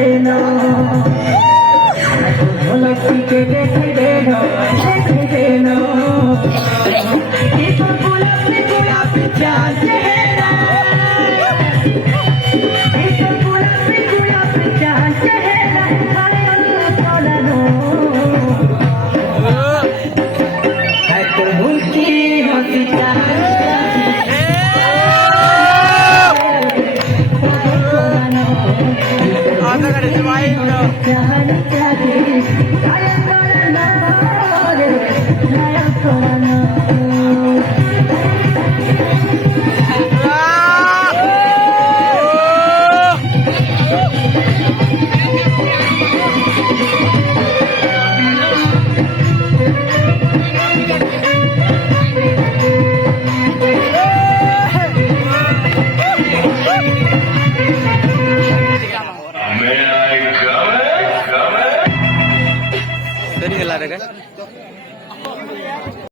देना ढोलक के देख देना गुलाबी गुलाबी चाल चेहरा गुलाबी गुलाबी चाल चेहरा थोड़ा नो है तो मुल्की होती தெரியுங்களா